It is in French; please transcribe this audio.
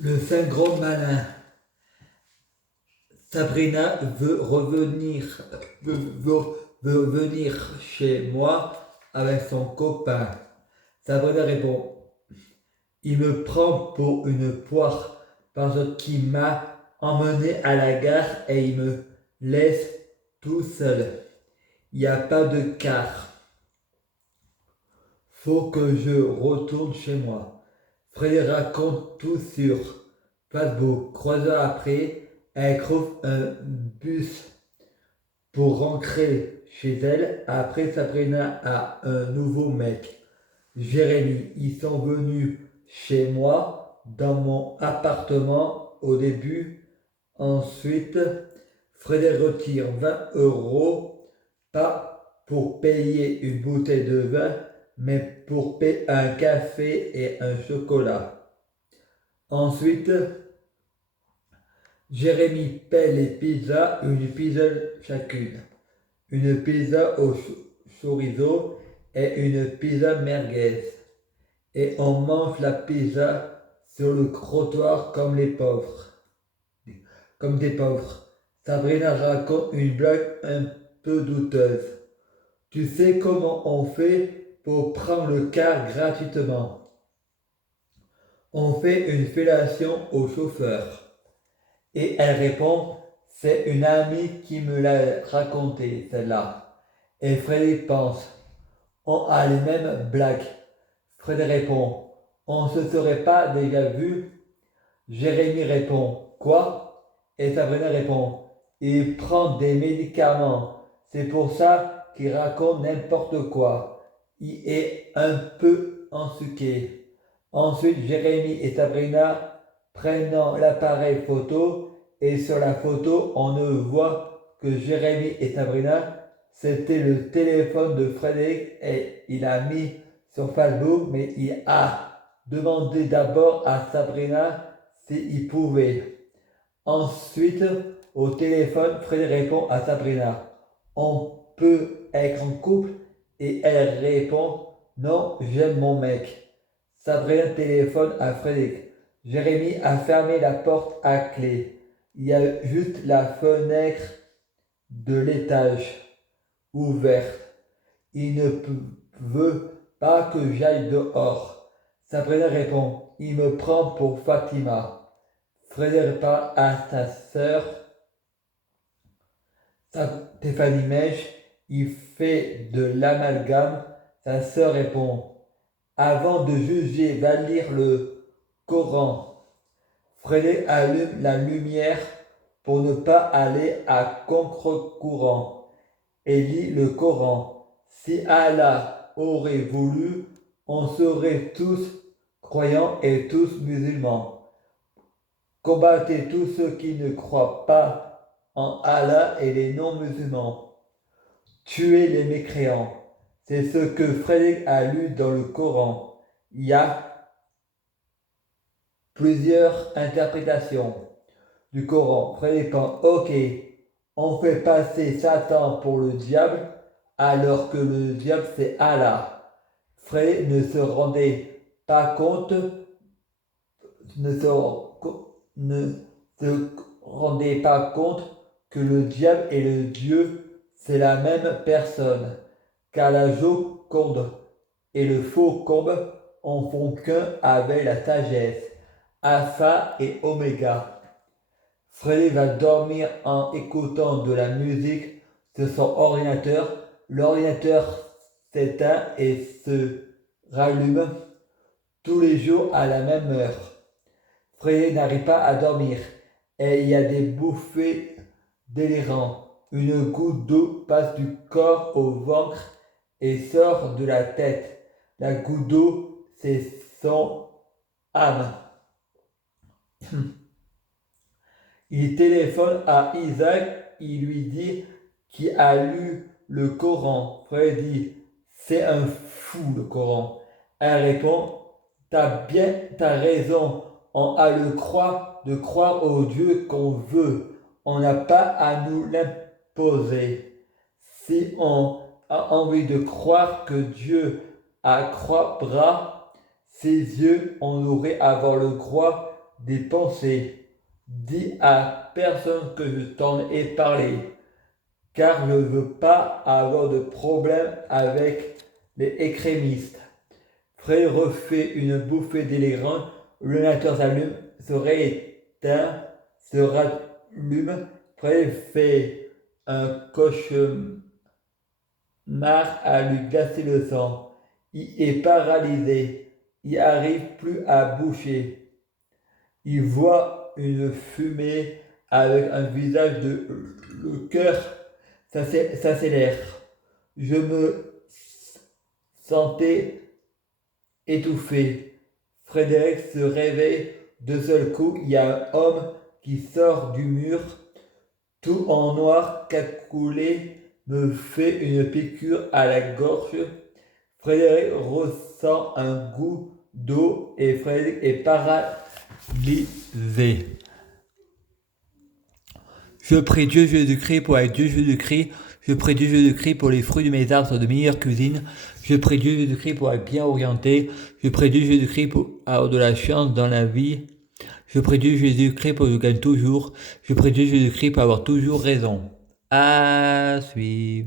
Le fin gros malin. Sabrina veut venir chez moi avec son copain. Sabrina répond, il me prend pour une poire parce qu'il m'a emmené à la gare et il me laisse tout seul. Il n'y a pas de car. Faut que je retourne chez moi. Frédéric raconte tout sur Facebook. 3 heures après, elle trouve un bus pour rentrer chez elle. Après, Sabrina a un nouveau mec, Jérémy. Ils sont venus chez moi dans mon appartement au début. Ensuite, Frédéric retire 20 €, pas pour payer une bouteille de vin, mais pour payer un café et un chocolat. Ensuite, Jérémy paie les pizzas, une pizza chacune. Une pizza au chorizo et une pizza merguez. Et on mange la pizza sur le trottoir comme les pauvres. Comme des pauvres. Sabrina raconte une blague un peu douteuse. Tu sais comment on fait pour prendre le car gratuitement? On fait une fellation au chauffeur. Et elle répond, c'est une amie qui me l'a raconté, celle-là. Et Frédéric pense, on a les mêmes blagues. Frédéric répond, on ne se serait pas déjà vu? Jérémy répond, quoi? Et Sabrina répond, il prend des médicaments. C'est pour ça qu'il raconte n'importe quoi. Il est un peu ensuqué. Ensuite, Jérémy et Sabrina prennent l'appareil photo et sur la photo, on ne voit que Jérémy et Sabrina. C'était le téléphone de Frédéric et il a mis sur Facebook, mais il a demandé d'abord à Sabrina s'il pouvait. Ensuite, au téléphone, Frédéric répond à Sabrina, on peut être en couple? Et elle répond, non, j'aime mon mec. Sabrina téléphone à Frédéric. Jérémy a fermé la porte à clé. Il y a juste la fenêtre de l'étage ouverte. Il ne veut pas que j'aille dehors. Sabrina répond, il me prend pour Fatima. Frédéric parle à sa sœur, Stéphanie Mèche, il fait de l'amalgame. Sa sœur répond, avant de juger, va lire le Coran. Frédéric allume la lumière pour ne pas aller à contre-courant et lit le Coran. Si Allah aurait voulu, on serait tous croyants et tous musulmans. Combattez tous ceux qui ne croient pas en Allah et les non-musulmans. Tuez les mécréants. C'est ce que Frédéric a lu dans le Coran. Il y a plusieurs interprétations du Coran. Frédéric pense, ok, on fait passer Satan pour le diable alors que le diable c'est Allah. Frédéric ne se rendait pas compte, ne se rendait pas compte que le diable et le Dieu c'est la même personne, car la Joconde et le faux combe en font qu'un avec la sagesse, alpha et oméga. Freddy va dormir en écoutant de la musique sur son ordinateur. L'ordinateur s'éteint et se rallume tous les jours à la même heure. Freddy n'arrive pas à dormir et il y a des bouffées délirantes. Une goutte d'eau passe du corps au ventre et sort de la tête. La goutte d'eau, c'est son âme. Il téléphone à Isaac, il lui dit qu'il a lu le Coran. Frère dit, c'est un fou le Coran. Elle répond, t'as raison, on a le droit de croire au Dieu qu'on veut. On n'a pas à nous l'imposer. Si on a envie de croire que Dieu accroîtra ses yeux, on aurait avoir le droit des pensées. Dis à personne que je t'en ai parlé, car je ne veux pas avoir de problème avec les extrémistes. Fred refait une bouffée d'élégance, le nateur s'allume, se rééteint, se rallume. Fred fait un cauchemar à lui glacer le sang. Il est paralysé, il n'arrive plus à boucher. Il voit une fumée avec un visage de... Le cœur s'accélère. Je me sentais étouffé. Frédéric se réveille. De seul coup, il y a un homme qui sort du mur, tout en noir, cagoulé, me fait une piqûre à la gorge. Frédéric ressent un goût d'eau et Frédéric est paralysé. Je prie Dieu Jésus-Christ pour être Dieu Jésus-Christ. Je prie Dieu Jésus-Christ pour les fruits de mes arbres sont de meilleure cuisine. Je prie Dieu Jésus-Christ pour être bien orienté. Je prie Dieu Jésus-Christ pour avoir de la chance dans la vie. Je prie Dieu Jésus-Christ pour que je gagne toujours. Je prie Dieu Jésus-Christ pour avoir toujours raison. À suivre.